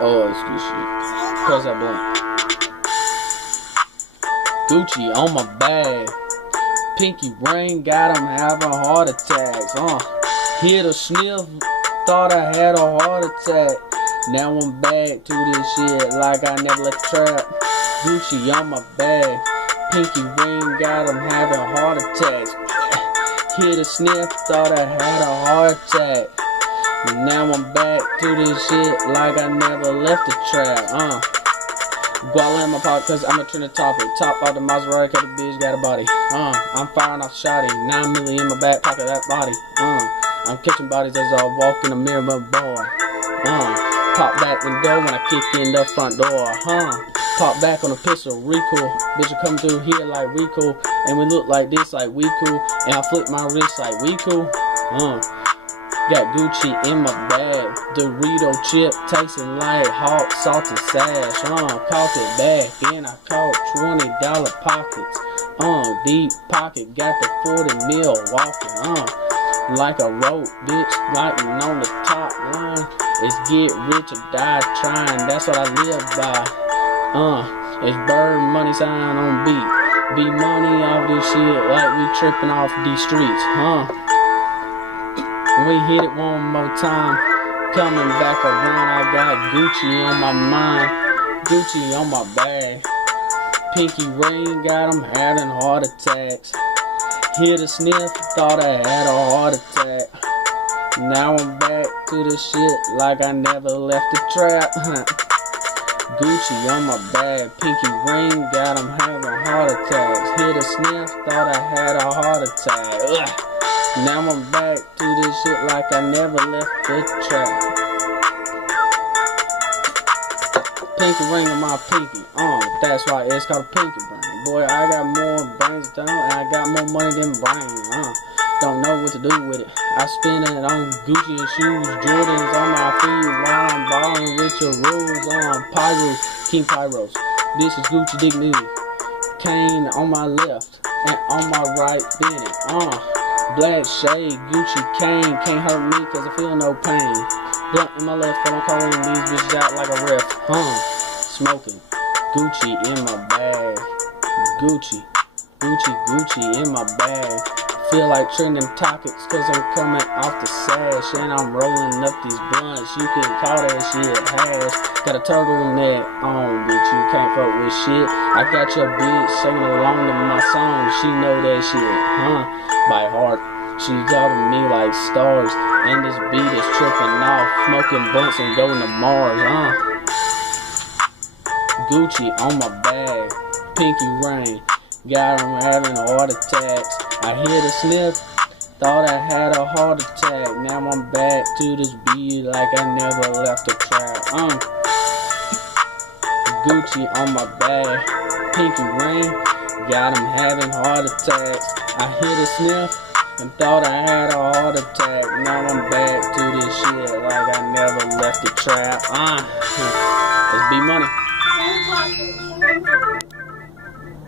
Oh, excuse me. Cause that blunt. Gucci on my bag. Pinky ring got him having heart attacks. Hit a sniff, thought I had a heart attack. Now I'm back to this shit like I never left the trap. Gucci on my bag. Pinky ring got him having heart attacks. Hit a sniff, thought I had a heart attack. Now I'm back to this shit like I never left the trap. Guala in my pocket cause I'm a trending topic. Top out the Maserati, cut the bitch, got a body. I'm firing off shotty. 9 million in my back pocket, that body. I'm catching bodies as I walk in the mirror, my boy. Pop back window when I kick in the front door. Pop back on a pistol, recoil. Bitch, you come through here like recoil. And we look like this, like we cool. And I flip my wrist like we cool. Got Gucci in my bag. Dorito chip tasting like hot salty sash. Caught it back and I caught $20 pockets. Deep pocket got the 40 mil walking. Like a rope, bitch, lighting on the top line. It's get rich or die trying. That's what I live by. It's bird money sign on beat. Be money off this shit like we tripping off these streets. We hit it one more time. Coming back around, I got Gucci on my mind. Gucci on my bag. Pinky ring got him having heart attacks. Hit a sniff, thought I had a heart attack. Now I'm back to the shit like I never left the trap. Gucci on my bag. Pinky ring got him having heart attacks. Hit a sniff, thought I had a heart attack. Now I'm back to this shit like I never left the trap. Pinky ring in my pinky, that's why it's called a pinky ring. Boy, I got more brains than and I got more money than brain. Don't know what to do with it. I spend it on Gucci and shoes, Jordans on my feet while I'm balling with your rules. Pyros, King Pyros. This is Gucci Dignity. Kane on my left and on my right, Bennett. Black shade, Gucci cane, can't hurt me cause I feel no pain. Blunt in my left, but I'm calling these bitches out like a ref. Smoking, Gucci in my bag. Gucci in my bag. Feel like trending topics cause I'm coming off the sash. And I'm rolling up these blunts, you can call that shit hash. Got a turtleneck on, bitch, you can't fuck with shit. I got your bitch singing along to my song, she know that shit, by heart. She calling me like stars, and this beat is tripping off. Smoking blunts and going to Mars, Gucci on my bag, pinky ring, got him having heart attacks. I hit a sniff, thought I had a heart attack. Now I'm back to this beat like I never left the trap. Gucci on my bag, pinky ring, got him having heart attacks. I hit a sniff and thought I had a heart attack. Now I'm back to this shit like I never left the trap. Let's be money.